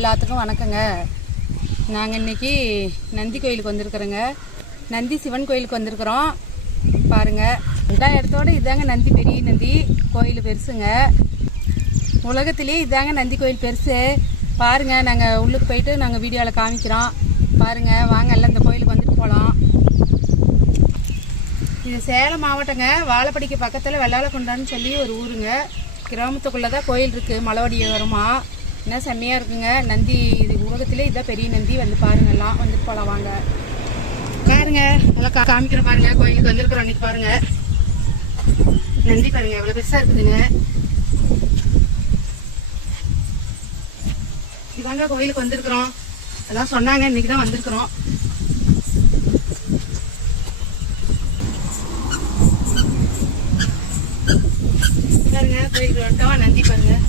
எல்லாத்துக்கும் வணக்கங்க. நாங்கள் இன்னைக்கு நந்தி கோயிலுக்கு வந்திருக்கிறோங்க. நந்தி சிவன் கோயிலுக்கு வந்திருக்கிறோம். பாருங்க. எல்லா இடத்தோட இதாங்க நந்தி பெரிய நந்தி கோயில் பெருசுங்க. உலகத்திலே இதாங்க நந்தி கோயில் பெருசு. பாருங்க நாங்கள் உள்ளுக்கு போயிட்டு நாங்கள் வீடியோவில் காமிக்கிறோம். பாருங்க வாங்க எல்லாம் இந்த கோயிலுக்கு வந்துட்டு போகலாம் இது சேலம் மாவட்டங்க. வாழப்படிக்கு பக்கத்தில் வெள்ளாளக்குண்டான்னு சொல்லி ஒரு ஊருங்க. கிராமத்துக்குள்ளே தான் கோயில் இருக்குது மலவடி வருமா. என்ன செம்மையாக இருக்குங்க. நந்தி இது உலகத்திலே இதுதான் பெரிய நந்தி. வந்து பாருங்க எல்லாம் வந்துட்டு போகலாம் வாங்க. பாருங்க நல்லா காமிக்கிற பாருங்க கோயிலுக்கு வந்திருக்கிறோம் அன்னைக்கு பாருங்க. நந்தி பாருங்க எவ்வளோ பெருசாக இருக்குதுங்க. இதாங்க கோயிலுக்கு வந்திருக்கிறோம். அதான் சொன்னாங்க இன்னைக்கு தான் வந்திருக்கிறோம். பாருங்க கோயிலுக்கு வந்துட்டோம் நந்தி பாருங்க.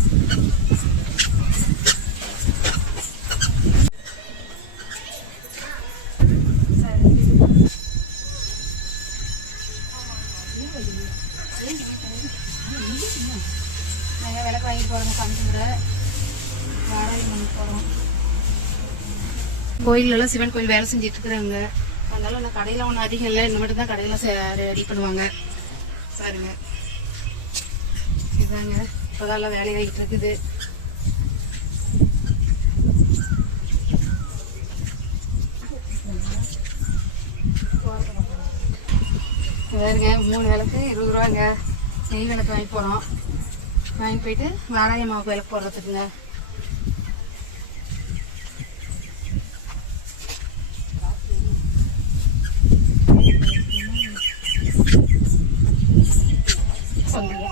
நாங்கள் விளக்கு வாங்கி போகிறோங்க பஞ்சமுறை வாடகை பண்ணி போகிறோம் கோயிலெல்லாம் சிவன் கோயில் வேலை செஞ்சுட்டு இருக்கிறாங்க. அதனால நான் கடையில் ஒன்றும் அதிகம் இல்லை. இந்த மட்டும் தான் கடையில் ரெடி பண்ணுவாங்க. பாருங்க. இதாங்க. இப்போதான் எல்லாம் வேலையாகிட்டு இருக்குது. பாருங்க மூணு விளக்கு இருபது ரூபாங்க. நெய் விளக்கு வாங்கி போகிறோம் வாங்கி போயிட்டு வாராய மாவு விளக்கு போடுறதுக்குங்க. சொல்லுங்க.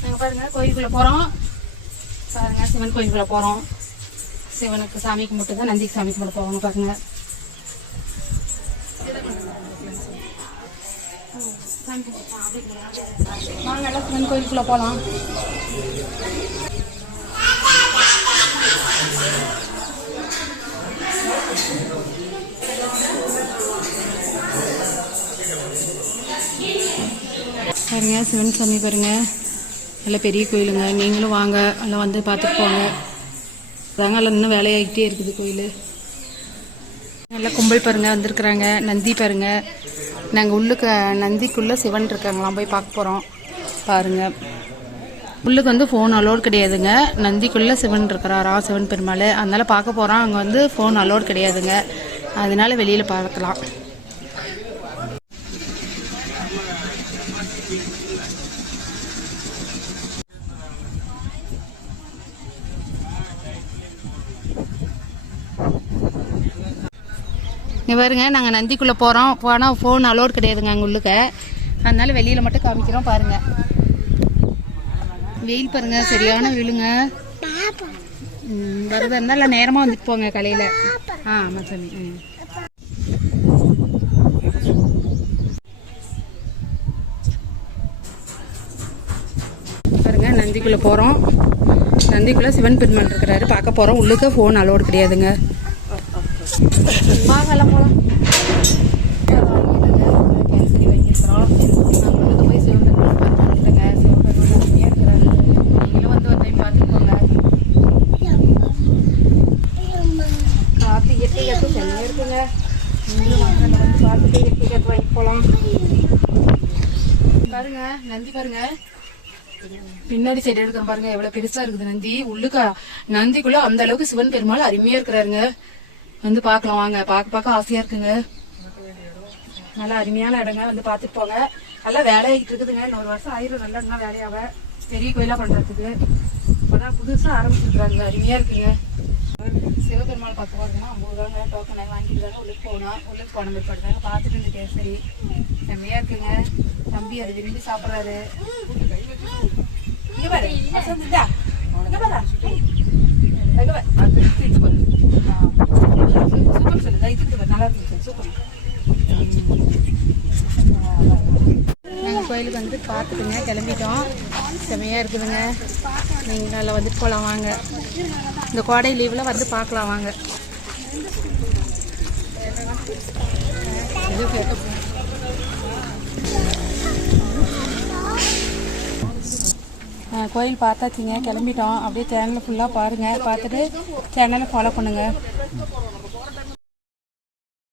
நாங்கள் பாருங்க கோயிலுக்குள்ள போகிறோம் பாருங்க சிவன் கோயிலுக்குள்ள போகிறோம் சிவனுக்கு சாமி கும்பிட்டு தான் நந்திக்கு சாமி கும்பிட போவாங்க பாருங்க. கும்பிட்டு- வாங்க எல்லாம் சிவன் கோயிலுக்குள்ள போகலாம் பாருங்க சிவன் சாமி பாருங்க. நல்ல பெரிய கோயிலுங்க. நீங்களும் வாங்க எல்லாம் வந்து பார்த்துட்டு போங்க. அதாங்க எல்லாம் இன்னும் வேலையாகிட்டே இருக்குது கோயில். நல்லா கும்பல் பாருங்க வந்திருக்கிறாங்க. நந்தி பாருங்க. நாங்கள் உள்ளுக்கு நந்திக்குள்ளே சிவன் இருக்காங்களாம் போய் பார்க்க போகிறோம் பாருங்க. உள்ளுக்கு வந்து ஃபோன் அலோட் கிடையாதுங்க. நந்திக்குள்ளே சிவன் இருக்கிறாரா சிவன் பெருமாள். அதனால் பார்க்க போகிறோம் அங்கே வந்து ஃபோன் அலோட் கிடையாதுங்க. அதனால வெளியில் பார்க்கலாம். இங்க பாருங்க நாங்கள் நந்திக்குள்ளே போகிறோம் போனால் ஃபோன் அலோட் கிடையாதுங்க அங்கே உள்ளுக்க. அதனால வெளியில் மட்டும் காமிக்கிறோம் பாருங்க. வெயில் பாருங்க சரியான வெயிலுங்க வரதா இருந்தால் நேரமாக வந்துட்டு போங்க கலையில். ஆ ஆமாம் சாமி ம் பாருங்க நந்திக்குள்ளே போகிறோம் நந்திக்குள்ளே சிவன் பெருமாள் இருக்கிறாரு. பார்க்க போகிறோம் உள்ளுக்க ஃபோன் அலோடு கிடையாதுங்க. வாங்க போகலாம் போய் நீங்களும் வந்து பார்த்துக்கோங்க இருக்குங்க போகலாம் பாருங்க நந்தி பாருங்க. பின்னாடி சைடு எடுக்கிற பாருங்க. எவ்வளவு பெருசா இருக்குது நந்தி. உள்ளுக்க நந்திக்குள்ள அந்த அளவுக்கு சிவன் பெருமாள் அருமையா இருக்கிறாருங்க. வந்து பார்க்கலாம் வாங்க. பார்க்க பார்க்க ஆசையா இருக்குங்க. நல்லா அருமையான இடங்க. வந்து பார்த்துட்டு போங்க. நல்லா வேலையாகிட்டு இருக்குதுங்க. இன்னொரு வருஷம் ஆயிரம். நல்லா இருந்தா வேலையாக பெரிய கோயிலா பண்றதுக்கு. இப்பதான் புதுசா ஆரம்பிச்சிருக்காங்க அருமையா இருக்குங்க. சிவபெருமாள் பத்து போறதுன்னா ஐம்பது ரூபாங்க. டோக்கன் வாங்கிட்டு உள்ளுக்கு போகணும் உள்ளுக்கு போன பிற்பாடு தாங்க பார்த்துட்டு இந்த சரி செம்மையா இருக்குங்க. தம்பி அது விரும்பி சாப்பிட்றாரு. நாங்கள் கோயிலுக்கு வந்து பார்த்துட்டுங்க கிளம்பிட்டோம். செமையாக இருக்குதுங்க. நீங்கள் நல்லா வந்துட்டு போகலாம் வாங்க. இந்த கோடை லீவில் வந்து பார்க்கலாம் வாங்க. இது கேட்க ஆ, கோயில் பார்த்தாச்சுங்க கிளம்பிட்டோம். அப்படியே சேனலை ஃபுல்லாக பாருங்கள் பார்த்துட்டு சேனலை ஃபாலோ பண்ணுங்கள்